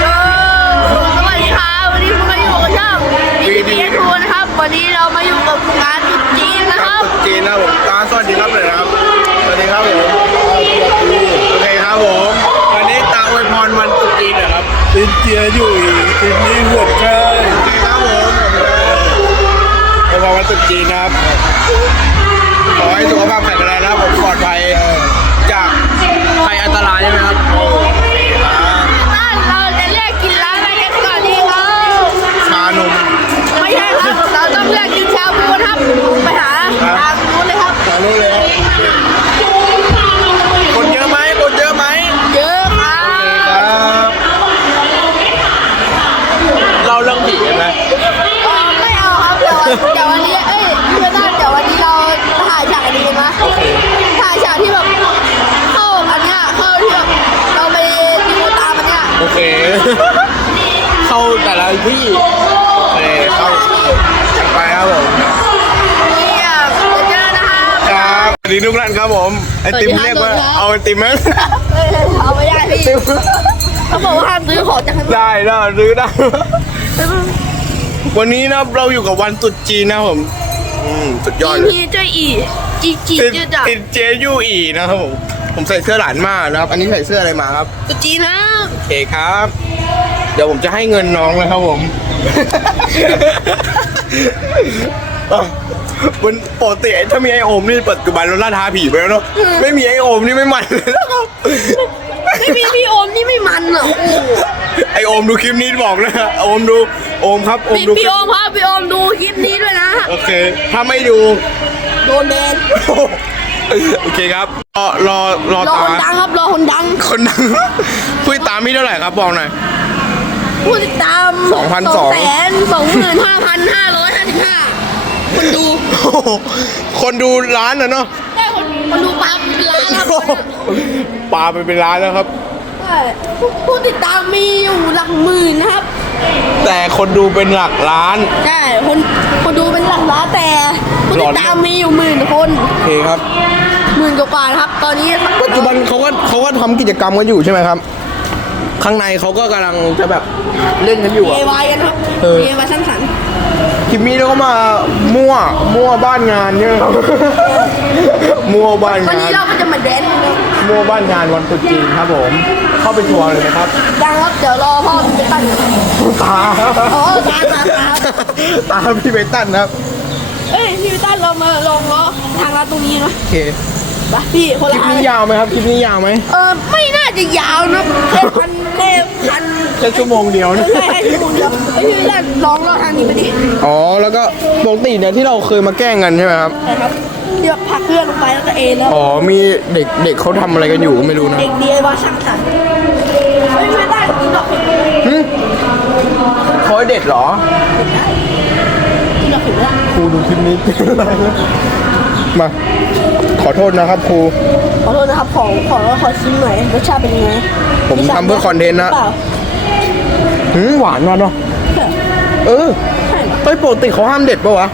โยสวัสดีครับวันนี้ผมมาอยู่กับช่องดีดีทูนะครับ วันนี้เรามาอยู่กับงานตรุ๊จีนนะครับ จีนนะครับผมตาสวัสดีครับเลยนะครับ สวัสดีครับผมโอเคครับผม วันนี้ตาอวยพรวันตรุษจีนนะครับตินเจียอยู่ตินนี้หัวใจโอเคครับผมอวยพรวันตรุษจีนนะครับ ขอให้สุขภาพแข็งแรงนะครับผมปลอดภัยจากภัยอันตรายใช่ไหมครับบ้ เดี๋ยวเดี๋ยววันนี้เอ้ยเพื่อนบ้านเดี๋ยววันนี้เราถ่ายฉากนี้นะถ่ายฉากที่แบบเข้าอันเนี้ยเข้าที่แบบเราไปดูตามอันเนี้ยโอเค เข้าแต่ละที่โอเคเข้าจัดไปครับผมเนี่ยเดี๋ยวเจอนะครับครับสวัสดีทุกท่านครับผมไอติมสวัสดีครับเรียกว่าสวัสดีครับ เอาไอติมไหมเอ้ยเอาไม่ได้พี่เขาบอกว่าห้ามซื้อของจากข้างนอกได้ได้ซื้อได้ วันนี้นะเราอยู่กับวันตรุษจีนนะครับผม อืมสุดยอดเลยพี่จ้อยอีจีจีติดจืดจ้ะติดเจยูอีนะครับผม ผมใส่เสื้อหลานมากนะครับ อันนี้ใส่เสื้ออะไรมาครับ ตุ๊จีนะโอเคครับ เดี๋ยวผมจะให้เงินน้องเลยครับผม เอ้ามันปกติถ้ามีไอโอมนี่ปัจจุบันเราล่าท้าผีไปแล้วเนาะ ไม่มีไอโอมนี่ไม่มันเลยนะครับ ไม่มีพี่โอมนี่ไม่มันอะโอ้โหไอโอมดูคลิปนี้บอกนะฮะโอมดู โอมครับ โอมพี่ดูพี่โอมครับพี่โอมดูคลิปนี้ด้วยนะ โอเค ถ้าไม่ดู โดนแบนโอเคครับ รอรอรอรอตาคนดังครับ รอคนดัง คนดังคุยตามพี่เท่าไหร่ครับบอกหน่อย ผู้ติดตาม2,200แสนสองหมื่นห้าพันห้าร้อยห้าสิบห้าคนดูโอ้โหคนดูร้านนะเนาะได้คนคนดูปั๊บล้านครับปลาไปเป็นร้านแล้วครับใช่ผู้ผู้ติดตามมีอยู่หลักหมื่นนะครับ แต่คนดูเป็นหลักล้าน ใช่คนคนดูเป็นหลักล้านแต่ผู้ติดตามมีอยู่หมื่นคนโอเคครับ หมื่นกว่าๆนะครับ ตอนนี้ปัจจุบันเขาก็เขาก็ทำกิจกรรมกันอยู่ใช่ไหมครับ ข้างในเขาก็กำลังจะแบบเล่นกันอยู่เออะวายกันครับเออ เอวายสร้างสรรค์คลิปนี้เราก็มามั่วมั่วบ้านงานเนี่ยครับ มั่วบ้านวันงานี้น เราก็จะมาแดนซ์ กันครับมั่วบ้านงานวันตรุษจีนครับผม เข้าไปทัวร์เลยนะครับยังครับเดี๋ยวรอพ่อพี่จะตั้งตาอ๋อตาตาตาตาพี่เบตันนะครับ เอ้ยพี่ตั้งเรามาลองล้อทางร้านตรงนี้นะโอเค ไปพี่คนคลิละปอันนี้ยาวไหมครับ คลิปนี้ยาวไหมเออไม่น่าจะยาวนะแค่พันแค่พันแค่ชั่วโมงเดียวนะ แค่ให้ชั่วโมงเดียวไอ้พี่ตั้งลองล้อทางนี้ไปดิอ๋อ แล้วก็ปกติเนี่ยที่เราเคยมาแกล้งกันใช่ไหมครับใช่ครับเดี๋ยวผลักเพื่อนลงไปแล้วก็เอแล้วอ๋อ มีเด็กเด็กเขาทำอะไรกันอยู่ก็ไม่รู้นะ เด็กดีไอ้วาสร้างสรรค์เฮ้ยไม่ได้กินดอกเห็ดหึเขาให้เด็ดเหรอ กินดอกเห็ดแล้วครูดูคลิปนี้ มาข อโทษนะครับครู ขอโทษนะครับขอขอขอชิมหน่อยรสชาติเป็นยังไงผมทำเพื่อคอนเทนต์นะเปล่าหืมหวานว่ะเนาะเออใช่เหรอเฮ้ยปกติเขาห้ามเด็ดปะวะ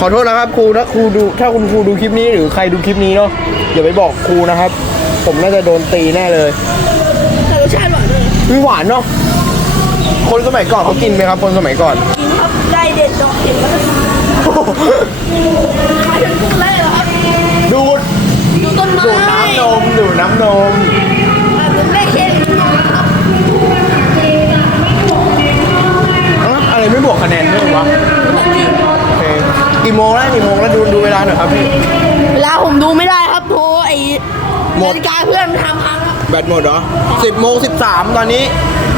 ขอโทษนะครับครูถ้าครูดูถ้าคุณครูดูคลิปนี้หรือใครดูคลิปนี้เนาะอย่าไปบอกครูนะครับ ผมน่าจะโดนตีแน่เลยแต่รสชาติหวานเลยมีหวานเนาะ คนสมัยก่อนเขากินไหมครับ คนสมัยก่อน กินครับได้เด็ดดอกเห็ดแล้วก็มาถึงพูดแล้วเหรอครับ ดูดน้ำนมอะผมได้เช่นครับเอ้าอะไรไม่บวกคะแนนด้วยวะโอเคกี่โมงแล้วกี่โมงแล้วดูดูเวลาหน่อยครับพี่ เวลาผมดูไม่ได้ครับโทรไอ้หมด นาฬิกาเพื่อนทำพังครับ แบตหมดเหรอสิบโมงสิบสามตอนนี้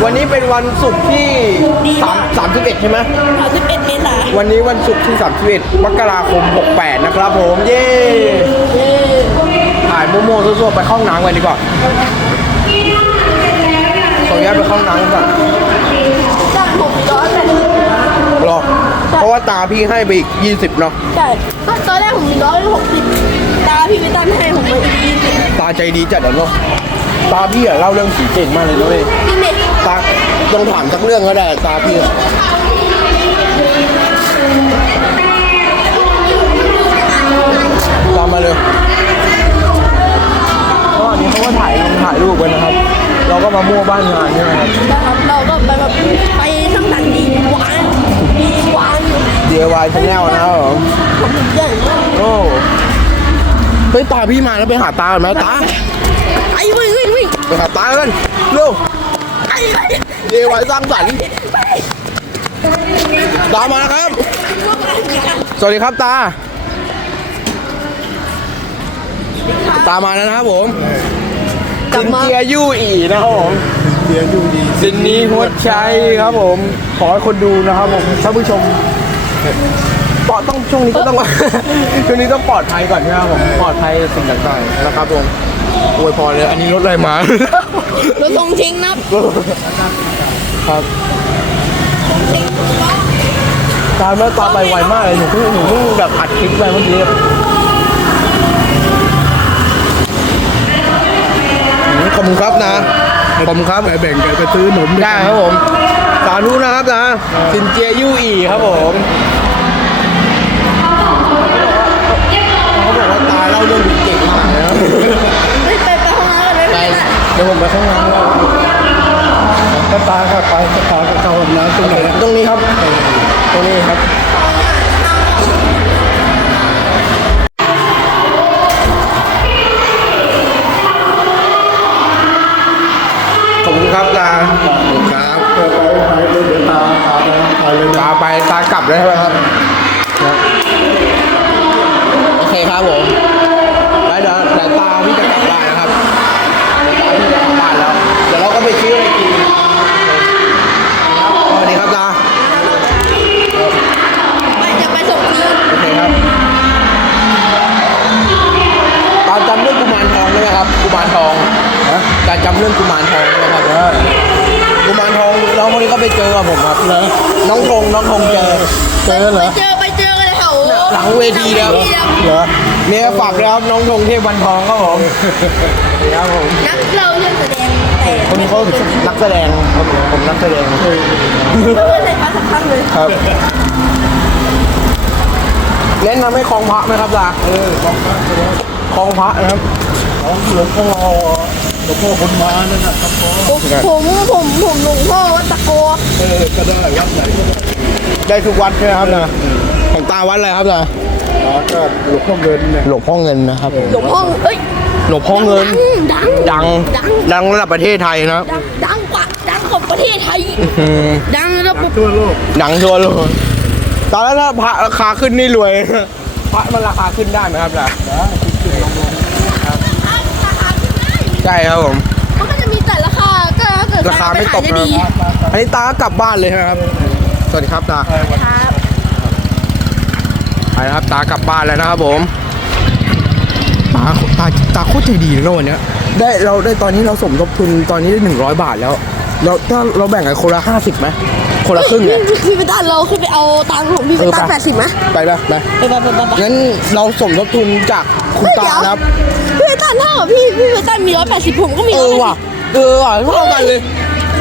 วันนี้เป็นวันศุกร์ที่ดีสามมากสามสิบเอ็ดใช่ไหมสามสิบเอ็ดเมษายนวันนี้วันศุกร์ที่31มกราคม 68 นะครับผม เย้ เย้ถ่ายโมโม่ซั่วๆไปเข้าห้องน้ำกันดีกว่าขออนุญาตไปเข้าห้องน้ำก่อนจ้างผมร้อยแปดสิบรอเพราะว่าตาพี่ให้ไปอีก 20 เนาะใช่ตอนแรกผมมีร้อยหกสิบตาพี่ไปตั้งให้ผมมาอีกยี่สิบตาใจดีจัดอะเนาะตาพี่อะเล่าเรื่องผีเก่งมากเลยนะเว้ยพี่เน็ตตาลองถามสักเรื่องก็ได้ตาพี่อะตามมาเลย ก็อันนี้เขาก็ถ่ายลงถ่ายรูปไว้นะครับเเราก็มามั่วบ้านงานใช่ไหมครับนะครับเราก็ไปแบบไปสร้างสรรค์ดีหวานดีหวาน DIY Channel นะครับผมผมใหญ่มากโอ้เฮ้ยตาพี่มาแล้วไปหาตาก่อนไหมตาไอ้วิ่งวิ่งวิ่งไปหาตากันเร็ว ไอ้ไอ้ DIY สร้างสรรค์ตามมานะครับ สวัสดีครับตา ตามมาแล้วนะครับผมกลัสิบนมา เจียยู่อีนะครับผม เดียวอยู่ดีสินนี้หัวใจครับผม ขอให้คนดูนะครับผมท่านผู้ชมปลอดต้องช่วงนี้ก็ต้อง ช่วงนี้ต้องปลอดภัยก่อนนะครับผมปลอดภัยสิ่งต่างๆนะครับผมอวยพรเลยอันนี้รถอะไรมาเราส่งทิ้งนะครับครับตามแม่ตาไปไวมากเลยหนูเพิ่งหนูเพิ่งแบบอัดคลิปไปเมื่อกี้ ขอบคุณครับนะขอบคุณครับ ไปแบ่งกันไปซื้อขนมได้ครับผม สาธุนะครับนะสินเจียยู่อีครับผมเขาบอกว่าตาเล่าเรื่องเก่งมากเลยนะไปไปไปห้องน้ำกันเลยไปเดี๋ยวผมไปข้างล่างแล้วถ้าตาเข้าไปถ้าตาก็เข้าห้องน้ำตรงไหนอะตรงนี้ครับ ตรงนี้ครับ ตากลับเลยใช่ไหมครับครับ โอเคครับผมแล้วเดี๋ยวเดี๋ยวตาพี่จะกลับบ้านนะครับเดี๋ยวตาพี่จะกลับบ้านแล้ว เดี๋ยวเราก็ไปซื้ออะไรกินครับสวัสดีครับตาไปจะไปส่งคืนโอเคครับตาจำเรื่องกุมารทองได้ไหมครับกุมารทองนะตาจำเรื่องกุมารทองได้ไหมครับ กุมารทองน้องคนนี้ก็ไปเจอกับผมครับน้องธงน้องธงเจอ เจอเหรอ เจอไปเจอกันเลยแถวหลังเวทีแล้วเหรอเนี่ยฝากเลยครับน้องธงเทพวันทองครับผมนี่ครับผมนักเราเรื่องแสดงแต่คนนี้เขานักแสดงครับผมผมนักแสดงไม่เคยใส่ผ้าสักครั้งเลยครับแนะนำให้คลองพระไหมครับตาเออของพระคลองพระนะครับของหลวงพ่อ หลวงพ่อคนมานั่นนะครับพ่อผมผมผมหลวงพ่อวัดตะโกเออก็ได้วัดไหนก็ได้ได้ทุกวัดใช่ไหมครับนะของตาวัดอะไรครับตาตาก็หลวงพ่อเงินเนี่ยหลวงพ่อเงินนะครับหลวงพ่อเอ้ยหลวงพ่อเงิน ดังดังดังดังระดับประเทศไทยนะครับดังดังกว่าดังกว่าประเทศไทยอืมดังแล้วปุ๊บทั่วโลกดังทั่วโลกตอนแล้วถ้าพระราคาขึ้นนี่รวยพระมันราคาขึ้นได้ไหมครับนะ ใช่ครับผมมันก็จะมีแต่ราคาก็ถ้าเกิดราคาไม่ตกจะนะดีอันนี้ตาก็กลับบ้านเลยนะครับ สวัสดีครับตาครับไปนะครับตากลับบ้านแล้วนะครับผมตาตาตาโคตรใจดีเลยนะวันเนี้ยได้เราได้ตอนนี้เราสมทบทุนตอนนี้ได้หนึ่งร้อยบาทแล้วแล้วถ้าเราแบ่งกันคนละห้าสิบไหมคนละครึ่งเนี่ยพี่พี่ไปต้านเราขึ้นไปเอาตังค์ของพี่ไปเออต้านไปแปดสิบไหมไปไปไปไปไปไปไปไปงั้นเราสมทบทุนจาก คุณเฮ้ยตาเดี๋ยวนะครับพี่ไปต้านเท่ากับพี่พี่ไปต้านมีร้อยแปดสิบผมก็มีเอร้ออยแปว่ะดสิบ เออว่ะเท่ากันเลย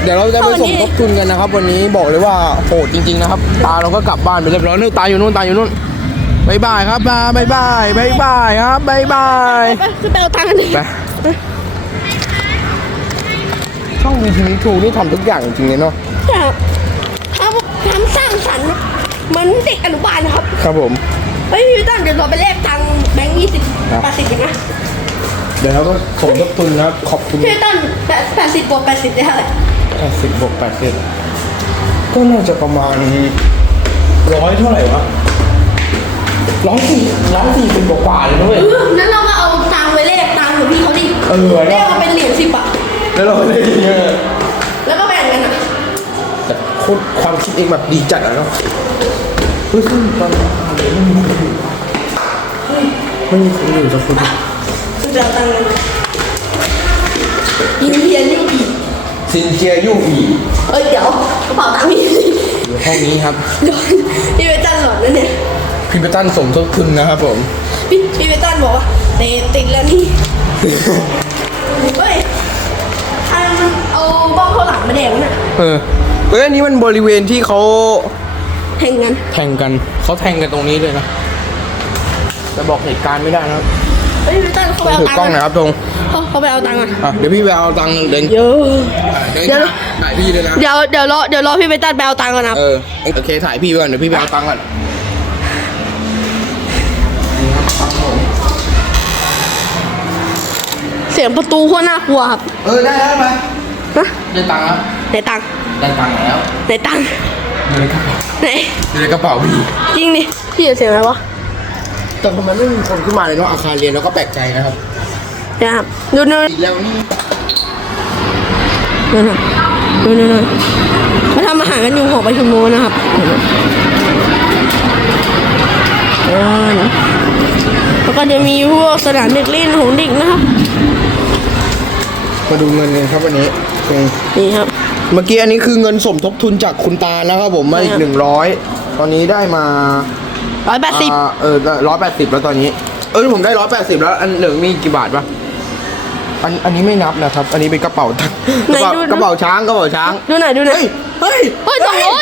เดี๋ยวเราจะไปสมทบทุนกันนะครับ วันนี้บอกเลยว่าโหดจริง ๆ นะครับ ตาเราก็กลับบ้านไปเรียบร้อยนู่นตาอยู่นู่นตาอยู่นู่นบายบายครับตาบายบายบายบายครับบายบายไปขึ้นไปเอาตังค์กันดิไปช่องวีทีวีทูนี่ทำทุกอย่างจริงๆเลยเนาะครับทำทำสร้างสรรค์เหมือนเด็กอนุบาลนะครับ ครับผม เฮ้ยพี่ไปต้านเดี๋ยวเราไปแลกตังค์แบงค์ยี่สิบครับแปดสิบกันนะเดี๋ยวเราก็สมทบทุนนะครับขอบคุณพี่ไปต้านแปดแปดสิบบวกแปดสิบได้เท่าไหร่แปดสิบบวกแปดสิบก็น่าจะประมาณร้อยเท่าไหร่วะร้อยสี่ร้อยสี่สิบกว่าๆเลยนะเว้ยเอองั้นเราก็เอาตังค์ไปแลกตังค์ของพี่เขาดิเออแลกมาเป็นเหรียญสิบบาทแล้วเราก็ได้เยอะแล้วก็แบ่งกันอะแต่โคตรความคิดเองแบบดีจัดอะเนาะเฮ้ยตอนไม่มีคนอยู่ไม่มีคนอยู่สักคนซึ่งเราตังค์กันยิงเทียนนี่อีกซินเจียยู่อีเอ้ยเดี๋ยวกระเป๋าตังค์พี่อยู่ห้องนี้ครับเดี๋ยวพี่ไปตันหลอนนะเนี่ยพิมพ์ตันสมทบทุนนะครับผม พี่พี่ไปตันบอกว่าเตะติดแล้วนี่เฮ้ยใครมันเอาบ้องข้าวหลามมาแดงวะน่ะเออเอ้ยอันนี้มันบริเวณที่เขาแทงกันแทงกัน เขาแทงกันตรงนี้เลยนะแต่บอกเหตุการณ์ไม่ได้นะครับเฮ้ยพี่ไปตันเขาไปเอาถือตังกล้องค์หนะครับตรงเขาเขาไปเอาตังค์ก่อนอะเดี๋ยวพี่ไปเอาตังค์เดินเยอะเดินเดี๋ยวถ่ายพี่เลยนะเดี๋ยวเดี๋ยวรอเดี๋ยวรอพี่ไปตัดไปเอาตังค์ก่อนนะครับ เออโอเคถ่ายพี่ไปก่อนเดี๋ยวพี่ไปเอาตังค์ก่อนเสียงประตูโคตรน่ากลัวครับเออได้แล้วไปนะได้ตังค์แล้ว ไหนตังค์ได้ตังค์แล้วไหนตังค์อยู่ในกระเป๋า ไหนอยู่ในกระเป๋าพี่จริงดิพี่อย่าเสียงอะไรวะแต่ทำไมไม่มีคนขึ้นมาเลยเนาะอาคารเรียนแล้วก็แปลกใจนะครับเนี่ยครับดูดูอีกแล้วนี่ดูดูดูดูดูมาทำอาหารกันอยู่หอประชุมโมนะครับเออนะแล้วก็จะมีพวกสนามเด็กเล่นของเด็กนะครับมาดูเงินกันครับวันนี้อืมนี่ครับ เมื่อกี้อันนี้คือเงินสมทบทุนจากคุณตานะครับผมมาอีกใช่ครับหนึ่งร้อยตอนนี้ได้มาร้อยแปดสิบอ่าเออร้อยแปดสิบแล้วตอนนี้ เออผมได้ร้อยแปดสิบแล้วอันเหลืองมีกี่บาทปะอันอันนี้ไม่นับนะครับ อันนี้เป็นกระเป๋าตังค์กระเป๋ากระเป๋าช้างกระเป๋าช้าง ดูหน่อยดูหน่อย เฮ้ย เฮ้ยเฮ้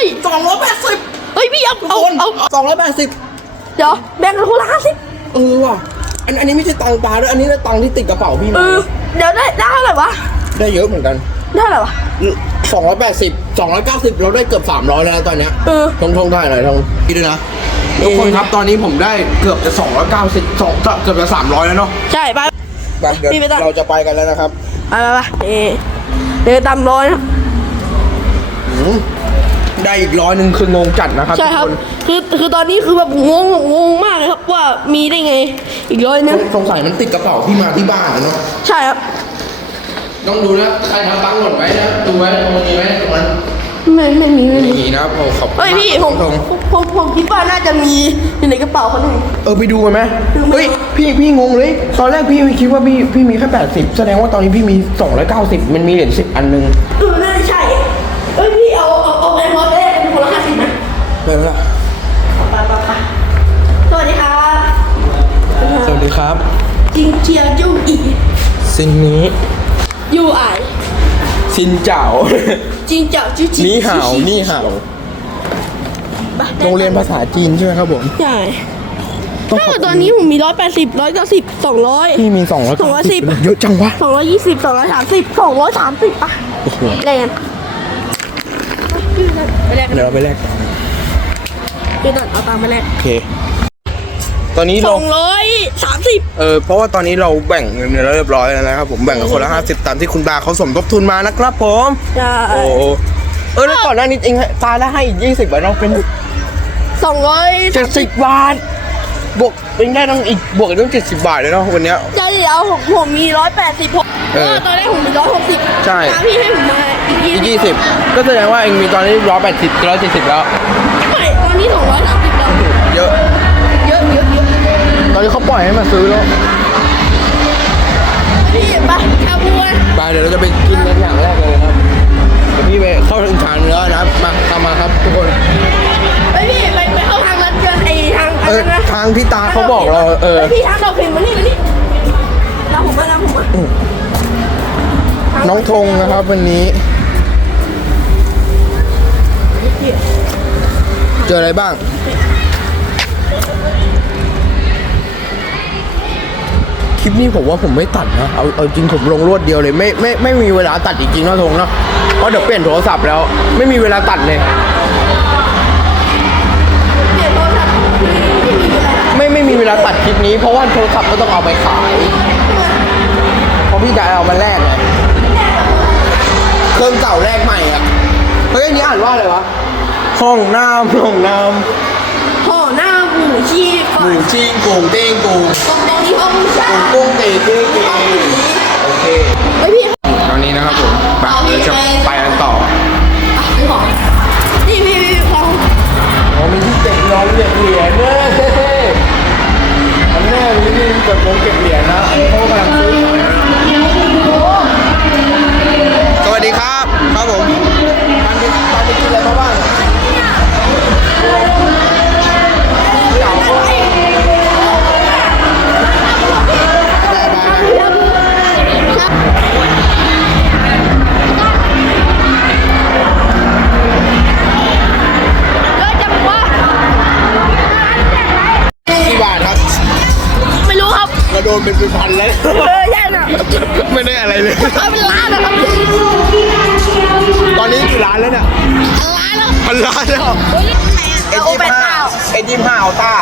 ย200 สองร้อยแปดสิบเฮ้ยพี่เอาทุกเอาคนเอาสองร้อยแปดสิบเดี๋ยวแบ่งกันคนละห้าสิบเออว่ะอันอันนี้ไม่ใช่ตังค์ปลาด้วยอันนี้ได้ตังค์ที่ติดกระเป๋าพี่เอมาอเดี๋ยวได้ได้เท่าไหร่วะได้เยอะเหมือนกัน ได้เท่าไหร่วะ สองร้อยแปดสิบสองร้อยเก้าสิบเราได้เกือบสามร้อยแล้วนะตอนเนี้ยเออ ทงทงได้หน่อยทงพี่ด้วยนะทุกคนครับตอนนี้ผมได้เกือบจะสองร้อยเก้าสิบสองเกือบจะสามร้อยแล้วเนาะใช่ไป ไปเดี๋ยวพี่ไม่ต้อง เราจะไปกันแล้วนะครับไปไปไปเอเดี๋ยวตามร้อยนะครับอืมได้อีกร้อยหนึ่งคืองงจัดนะครับใช่ครับทุกนคือ คือตอนนี้คือแบบงง งงมากเลยครับว่ามีได้ไง อีกร้อยนึงสงสัยมันติดกระเป๋าพี่มาที่บ้านนะเนาะ ใช่ครับ ต้องดูนะ ใครทำตังค์หล่นไว้นะ ดูไว้ตรงนี้ไว้ตรงนั้นไม่ไม่มีไม่มีนี่นะครับโอ้ขอบคุณเฮ้ยพี่ผมทงผมผมผมคิดว่าน่าจะมีอยู่ในกระเป๋าเขาหนึ่ง เออไปดูกันไหมดูไหม เฮ้ยพี่พี่งงเลย ตอนแรกพี่คิดว่าพี่พี่มีแค่แปดสิบแสดงว่าตอนนี้พี่มีสองร้อยเก้าสิบมันมีเหรียญสิบอันหนึงเออน่าจะใช่เฮ้ยพี่เอาเอาเอาไปพอได้เป็นคนละห้าสิบนะเออละไปไปไปสวัสดีครับ สวัสดีครับ จริงเชียร์ยูอีซินนี้ ยูไอซินเจ้าจริงเจ้าจูจีนี่ห่าวนี่ห่าวโรงเรียนภาษาจีนใช่ไหมครับผม ใช่ถ้าเกิดตอนนี้ผมมีร้อยแปดสิบร้อยเก้าสิบสองร้อยพี่มีสองร้อยสองร้อยสิบเยอะจังวะสองร้อยยี่สิบสองร้อยสามสิบสองร้อยสามสิบป่ะโอ้โหแรงไปแลกกันเดี๋ยวเราไปแลกพี่ตัดเอาตังค์ไปแลกโอเค ตอนนี้สเราองร้อยสามสิบเออเพราะว่าตอนนี้เราแบ่งเงินเรียบร้อยแล้วนะครับผมแบ่งกันคนละห้าสิบตามที่คุณตาเขาสมทบทุนมานะครับผม ใช่โอ้เออแล้วก่อนหน้านี้เองให้ตาได้ให้อีกยี่สิบาทเราเป็นสองร้อยเจ็ดสิบบาท บวกเองได้ต้องอีกบวกอีกต้องเจ็ดสิบบาทเลยเนาะวันเนี้ย จะเดี๋ยวผมผมมีร้อยแปดสิบผมเออตอนแรกผมมีร้อยหกสิบใช่ พี่ให้ผมมาอีกอีกยี่ยี่สิบสิบก็แสดงว่าเองมีตอนนี้ร้อยแปดสิบร้อยเจ็ดสิบแล้ว อนนี้เขาปล่อยให้มาซื้อแล้วพี่ไปชาบูกันไปเดี๋ยวเราจะไปกินกันอย่างแรกเลยครับเดี๋ยวพี่ไปเข้าถึงทางเนื้อนะครับมาตามมาครับทุกคนไปพี่ไปไปเข้าทางนั้นกันไอทางเอออันนั้นนะทางที่ตาเขาบอกเราเออ ไปพี่ทางดอกเข็มมานี่มานี่ตามผมมาตามผมมาทางน้องธงนะครับวันนี้ เจออะไรบ้าง คลิปนี้ผมว่าผมไม่ตัดนะ เอาเอาจริงผมลงรวดเดียวเลยไม่ไม่ไม่มีเวลาตัดจริงๆนะธงเนาะเพราะเดี๋ยวเปลี่ยนโทรศัพท์แล้ว ไม่มีเวลาตัดเลย เปลี่ยนโทรศัพท์พี่พี่มีอะไรไม่ไม่มีเวลาตัดคลิปนี้เพราะว่าโทรศัพท์ก็ต้องเอาไปขาย เพราะพี่จะเอามาแลกไงเครื่องเก่าแลกใหม่อะเฮ้ยอันนี้อ่านว่าอะไรวะห้องน้ำห้องน้ห่อ หน้าหมูชีพำหมูจิ้งกุงเต้งกุงตรงตรงนี้ห้องชากุงกุ้งเตะเต้เต้โอเคไอพี่ตอนนี้นะครับผมไปเราจะไปกันต่ออะพี่บอกนี่พี่พี่ฟังอ๋อมีที่เก็บน้องเก็บเหรียญเนี่ยอันแน่มีที่เก็บน้องเก็บเหรียญ นเป็นพันแล้วเออแย่น่ะเลยขายเป็นล้านนะครับตอนนี้กี่ล้านแล้วเนี่ยล้านแล้วพันล้านแล้วไอโอแปดเก้าเอ็ดยี่ห้าอัลต้า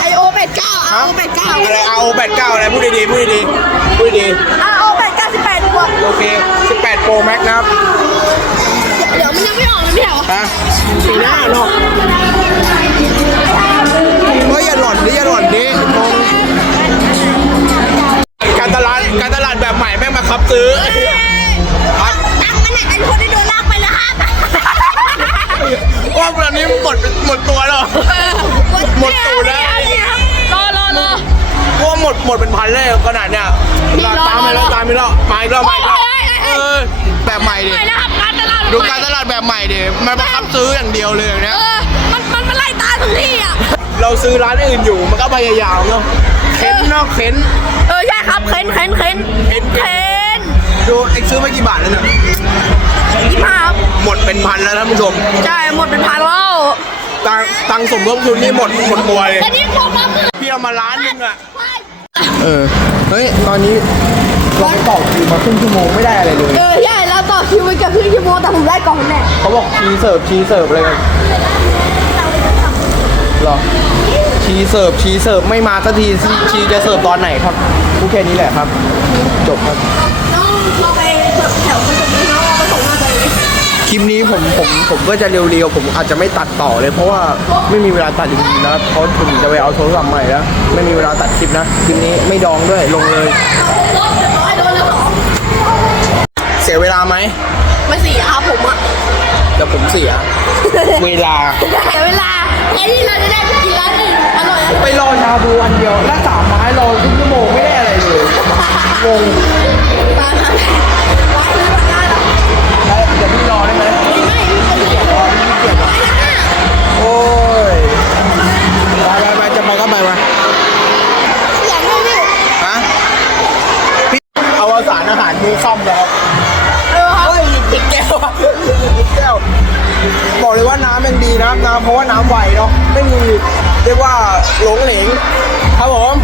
ไอโอแปดเก้าไอโอแปดเก้าอะไรเอาแปดเก้าอะไรพูดดีๆพูดดีๆพูดดีไอโอแปดเก้าสิบแปดบวกๆโอเค18 Pro Max นะครับเดี๋ยวมันยังไม่ออกเลยพี่เหรอฮะปีหน้าเนาะเฮ้ยอย่าหล่อนดิอย่าหล่อนดิมอง การตลาดการตลาดแบบใหม่แม่งมาคับซื้อครับตังค์มันไหนไอคนที่โดนลากไปแล้วห้าบาทว่าตอนนี้หมดหมดตัวแล้วหมดตูดแล้วรอรอรอว่าหมดหมดเป็นพันเลยขนาดเนี้ยนี่รอตามไปรแล้อวตามไปแล้วมาอีกแล้วมาอีกแล้วเฮ้ยเฮ้ยเฮ้ยเออแบบใหม่ดิไปนะครับการตลาดดูการตลาดแบบใหม่ดิมันบังคับซื้ออย่างเดียวเลยอย่างเนี้ยเออมันมันมันไล่ตาถึงที่อะเราซื้อร้านอื่นอยู่มันก็พยายามเนาะเข็นเนาะเข็นเออใช่ ครับเค้นเค้นเค้นเข็นเข็นเค้นดูเอ็กซื้อมากี่บาทแล้วเนี่ยยี่ห้าครับหมดเป็นพันแล้วท่านผู้ชมใช่หมดเป็นพันแล้วตังตังค์สมทบทุนนี่หมดหมดตัวเลยแต่นี่พวกเราคือพี่เอามาล้านนึงอะเออเฮ้ยตอนนี้เราไปต่อคิวมาครึ่งชั่วโมงไม่ได้อะไรเลยเออใช่แล้วต่อคิวไปเกือบครึ่งชั่วโมงแต่ผมได้กล่องแน่เขาบอกชีเสิร์ฟชีเสิร์ฟอะไรกันหรอ ชีเสิร์ฟชีเสิร์ฟไม่มาสักทีชีชีจะเสิร์ฟตอนไหนครับพูดแค่นี้แหละครับ จบครับน้องเราไปเสิร์ฟแถวไปส่งน้องเราไปส่งหน้าเลยคลิปนี้ผมผมผมก็จะเร็วๆผมอาจจะไม่ตัดต่อเลย เพราะว่าไม่มีเวลาตัดจริงๆนะครับเพราะผมจะไปเอาโทรศัพท์ใหม่แล้วไม่มีเวลาตัดคลิปนะคลิปนี้ไม่ดองด้วยลงเลย รถเรียบร้อยโดนแล้วสองเสียเวลาไหมมาสี่ครับผมอะแต่ผมเสีย เวลา เสียเวลา แค่ที่เราจะได้ไปกินร้านอื่นอร่อยไปรอชาบูอันเดียวและสามไม้รอครึ่งชั่วโมงไม่ได้อะไรเลยงงตามนั้นร้า บอกเลยว่าน้ำยังดีนะน้ำเพราะว่าน้ำไวเนาะไม่มีเรียกว่าหลงเหลงครับผม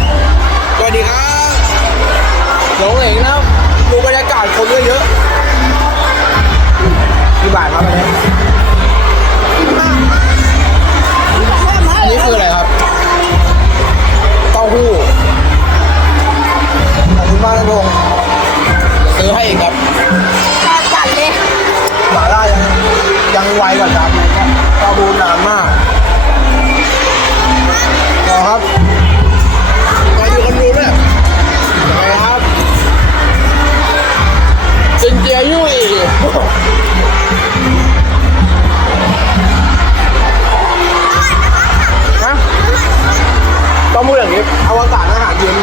องพูดอย่างนี้อวกาศอาหารเย็น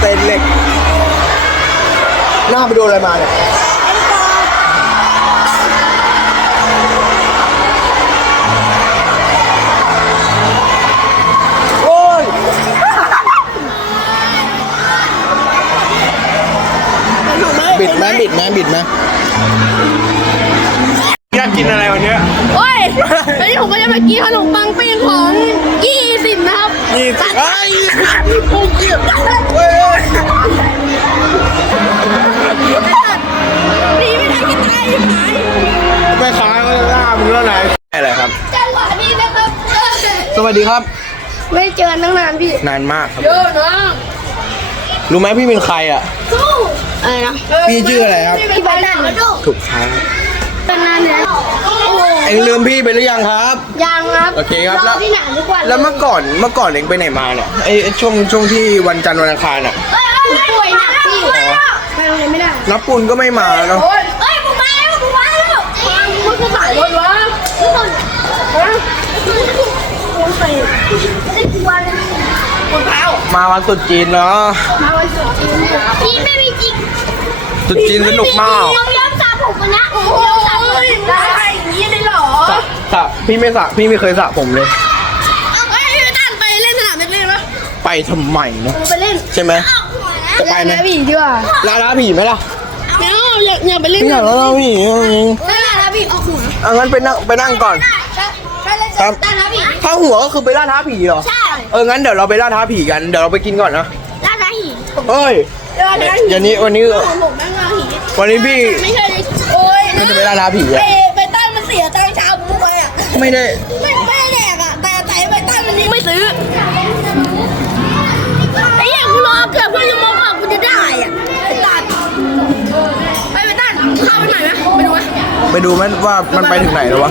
เศษเหล็ก หน้าไปโดนอะไรมาเนี่ยโอ้ยบิดไหมบิดไหมบิดไหมอยากกินอะไรวันเนี้ยโอ้ ยวันนี้ผมก็จะมากินขนมปังปิ้งของยี่สิบนะครับยี่สิบเอ้ยกูเกลียดเว้ยนี่ไม่ได้กินไทยหายไม่ขายก็จะล่ามึงแล้วไหนอะไรครับจังหวะนี้นะครับ สวัสดีครับ ไม่เจอตั้งนานพี่ นานมากครับเยอะนะรู้ไหมพี่เป็นใครอะสู้อะไรนะพี่ชื่ออะไรครับพี่ไปนั่นมาดูถูกครับ เป็นนานแล้ว โอ้โหเอ็งลืมพี่ไปหรือยังครับ ยังครับโอเคครับแล้ว อที่หนังทุกวันแล้วเมื่อก่อนเมื่อก่อนเอ็งไปไหนมาเนี่ยไอ้ไอ้ช่วงช่วงที่วันจันทร์วันอังคารอะเอ้ยเอ้ยป่วยหนักพี่ไปโรงเรียนไม่ได้นับปุนก็ไม่มาเนาะเอ้ยผมมาแล้วผมมาแล้วมันคือสายรถวะทุกคนฮะคนไปได้กี่วันคนเท้ามาวันตรุษจีนเนาะมาวันศุกร์จริงไม่มีจริง ตรุษจีนสนุกมากเราย้อมสระ ผมกันนะโอ้โหสระผมได้อย่างนี้เลยเหรอสระสระพี่ไม่สระพี่ไม่เคยสระผมเลย เอ้ยพี่ตั้นไปเล่นสนามเด็กเล่นปะไปทำไมเนาะไปเล่นใช่ไหมจะไปไหมล่นนะพี่ดีกว่าลาลาผีไหมล่ะไม่เอาอยากอยากไปเล่นพี่อยากลาลาผีจริงได้นะพี่ออกหัวๆอะงั้นไปนั่งไปนั่งก่อนได้เล่นครับได้นะพี่เข้าหัวก็คือไปล่าท้าผีเหรอใช่เอองั้นเดี๋ยวเราไปล่าท้าผีกันเดี๋ยวเราไปกินก่อนนะล่าท้าผีเฮ้ยล่าท้าผีเดี๋ยวนี้วันนี้ของผมแม่งล่าผีวันนี้พี่ไม่ใช่ ดิโอ้ยก็จะไปล่าท้าผีไปอะไปตั้งมันเสียตังค์ชาบูไปอะ ไม่ได้ ไม่ไม่แดกอะ แต่แต่ไปตั้งมันนี่ไม่ซื้อ ไอ้เหี้ยกูรอเกือบครึ่งชั่วโมงกว่ากูจะได้อะไปตัดไปไปตัดเข้าไปหน่อยไหมไปดูไหมไปดูมันว่ามันไปถึงไหนแล้ววะ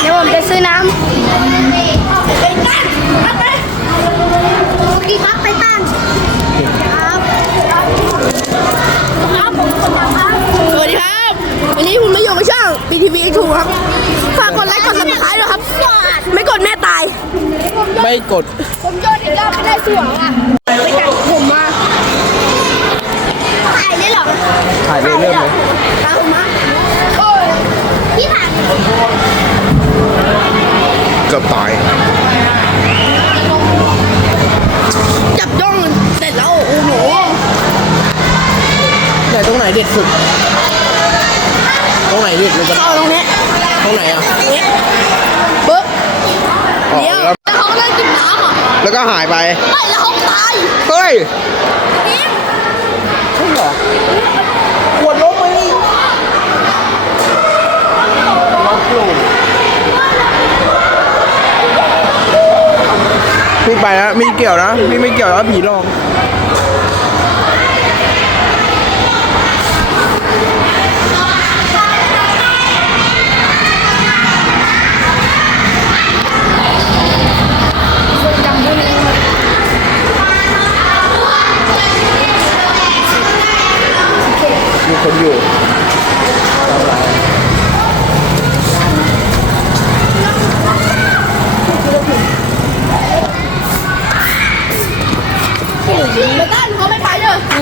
เดี๋ยวผมจะซื้อน้ำไปตันไปกี่ครับไปตันครับครับผมคนดังครับ สวัสดีครับ วันนี้ผมมาอยู่กับช่อง BTV ถูครับ ฝากกดไลค์กด subscribe ด้วยครับ ไม่กดแม่ตาย ไม่กด ผมโยนอีกรอบไม่ได้สวงอะไปกัดผมมาถ่ายได้หรอถ่ายเลยเริ่มเลยตามผมมาโอ้ยพี่ถ่ายเกือบตายจับจ้องเสร็จแล้วโอ้โหไหน ตรงไหนเด็ดสุด ตรงไหนเด็ดมันจะเข้าตรงนี้ตรงไหนอะนี้ปึ๊บอ๋อเดี๋ยวแล้วแล้วเขาก็เล่นกินน้ำอะแล้วก็หายไป ไม่แล้วเขาตายเฮ้ยนี่ใช่เหรอขวดล้มไปนี่ล็อกลูกพี่ไปแล้วไม่เกี่ยวนะพี่ไม่เกี่ยวแล้วผีหลอก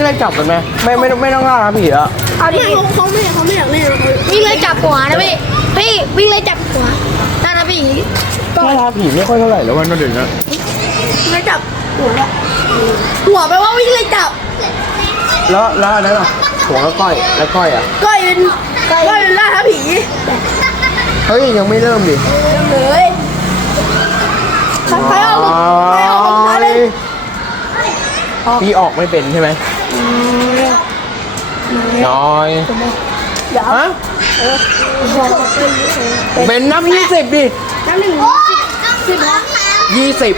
ไรจับกันไหมไม่ไม่ไม่ต้องล่าท้าผีแล้วเอาดิเขาเขาไม่เขาไม่อยากเล่นวิ่งเลยจับหัวนะพี่พี่วิ่งเลยจับหัวได้นะพี่ล่าท้าผีไม่ค่อยเท่าไหร่แล้ววันนั้นเดี๋ยวนี้เลยจับหัวหัวแปลว่าวิ่งเลยจับ แล้วแล้วอันนั้นอะหัวแล้วก้อยแล้วก้อยอะก้อยเป็นก้อยเป็นล่าท้าผีเฮ้ยยังไม่เริ่มดิเลยใครใครเอาใครเอาของท้ายเลยพี่ออกไม่เป็นใช่ไหม น้อยเดี๋ยวฮะเป็นนับยี่สิบดิน้ำหนึ่งสิบยี่สิบ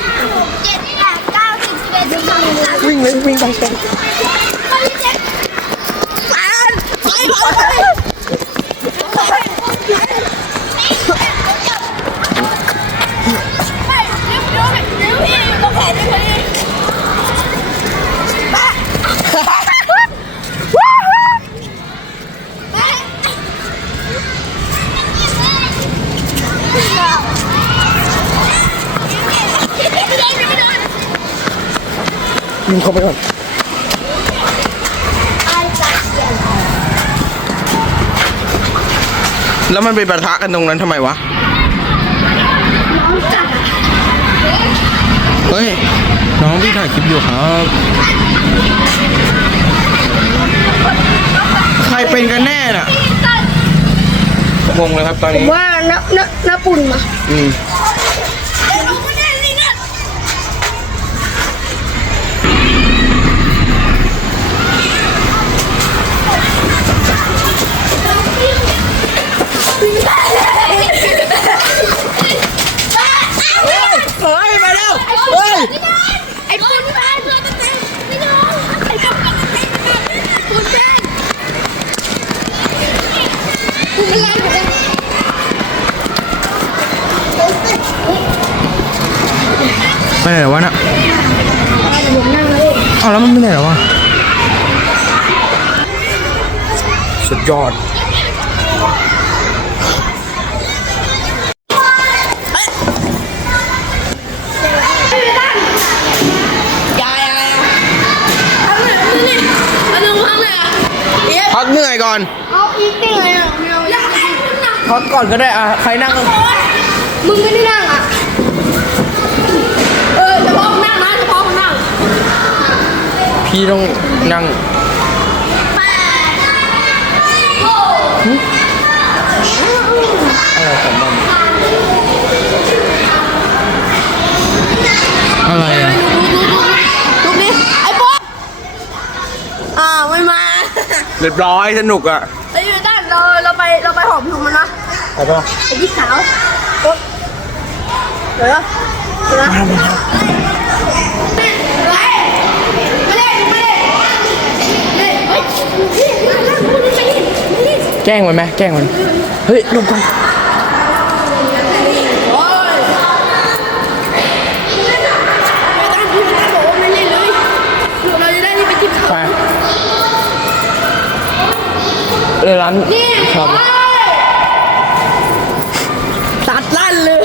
เจ็ดแปดเก้าสิบสิบเอ็ดสิบสองสิบสามวิ่งเลยวิ่งไปเป็น เจ็ดแปดไปไปไป วิ่งเข้าไปก่อนแล้วมันไปปะทะกันตรงนั้นทำไมวะ เฮ้ย น้องพี่ถ่ายคลิปอยู่ครับ ใครเป็นกันแน่น่ะงงเลยครับตอนนี้ ว่าน้าน้าน้าปุ่นมา อืม ไปไหนวะน่ะผมนั่งเลยอ้าวแล้วมันไปไหนแล้ววะ สุดยอดยายยายทำเลยนี่อันนึงทำเลยอะเอ๊ะพักเหนื่อยก่อนเอาอีกนี่เลยอะไม่เอาอยากให้มึงนั่งพักก่อนก็ได้อะใครนั่ง มึงไม่ได้นั่ง พี่ต้องนั่งอะไรของมันอะไรอ่ลุกดิไอ้ป๊อปอ่าไม่มาเรียบร้อยสนุกอะไอยูด้านเราเราไปเราไปหอมผิวมันนะไปปะไอ้พี่สาวปุ๊บเดี๋ยวเดี๋ยว แกล้งมันไหมแกล้งมัน เฮ้ยหลบก่อนโอ้ยไม่ได้ไม่ได้บอกว่าไม่เล่นเลยเราจะได้ที่ไปจิ้มเขาไปเลยร้านนี่ครับตัดลั่นเลย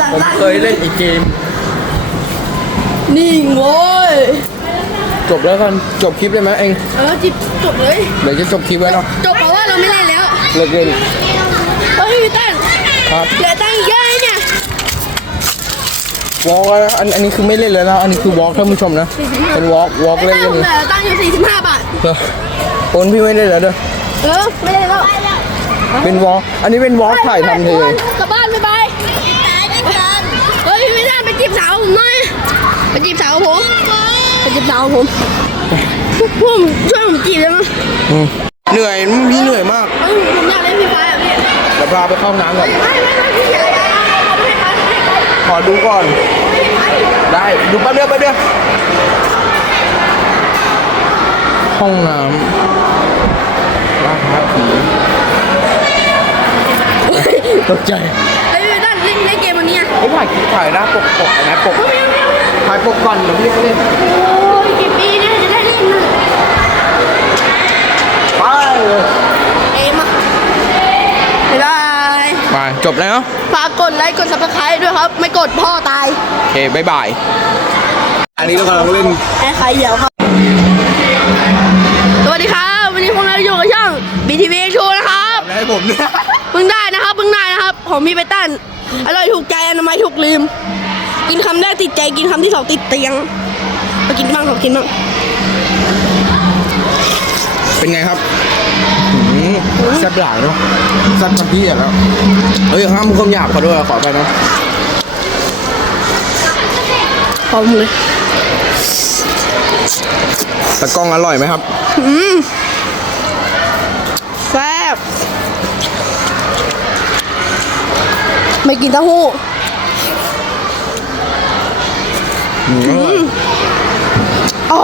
ตัดผมลั่นเคยเล่นอีกเกม นี่โว้ย จบแล้วกันจบคลิปเลยไหมเองเออจิบจบเลย เดี๋ยวจะจบคลิปไว้เนาะจบเพราะว่าเราไม่เล่นแล้วเลิกเล่นเฮ้ยพี่ตั้นครับ เหลือตังค์อีกเยอะเลยเนี่ยวอล์กแล้วนะอันอันนี้คือไม่เล่นแล้วนะอันนี้คือวอล์กท่านผู้ชมนะ เป็นวอล์กวอล์กไอ้เล่นตั้งเล่นเหลือตังค์อยู่สี่สิบห้าบาท เออโอนพี่ไม่เล่นแล้วเด้อเออ ไม่เล่นแล้วเป็นวอล์กอันนี้เป็นวอล์กถ่ายทำเทกลับบ้านบ๊ายบายเฮ้ยพี่ตั้นไปจีบสาวผมหน่อยไปจีบสาวผม ไปจีบสาวผมผมช่วยผมจีบได้ไหมอืมเหนื่อยพี่เหนื่อยมากเออผมอยากเล่นพี่ไฟอะพี่เดี๋ยวพาไปเข้าห้องน้ำก่อนไม่ไม่ไม่พี่อย่าอย่าอย่าเอาให้ไปให้ไปขอดูก่อน ได้ดูแป๊บเดียวแป๊บเดียวห้องน้ำราคาผีตกใจเฮ้ยพี่ตั้นเล่นเล่นเกมวันนี้อะไอ้ถ่ายถ่ายหน้าปกปกนะปก ถ่ายปกก่อนเดี๋ยวพี่ไปเล่นโอ้ยกี่ปีเนี่ยจะได้เล่นน่ะไปเลยเอ็มอะบ๊ายบายไปจบแล้วฝากกดไลค์กดซับสไครต์ด้วยครับ ไม่กดพ่อตาย โอเคบายบาย อันนี้เรากำลังเล่น ไอ้ใครเหี่ยวครับ สวัสดีครับ วันนี้พวกเราอยู่กับช่อง BTV Show นะครับ ให้ผมเนี่ย เพิ่งได้นะครับเพิ่งได้นะครับ ของพี่เปตันอร่อยถูกใจอนามัยถูกลืม กินคำแรกติดใจกินคำที่สองติดเตียงมากินบ้างครับกินบ้างเป็นไงครับหืมแซ่บหลายเนาะแซ่บกับพี่อะแล้วเฮ้ยห้ามคำหยาบขอด้วยขอไปเนาะพร้อมเลยตะกล้องอร่อยไหมครับแซ่บไม่กินเต้าหู้ อืมอร่อยอ๋อ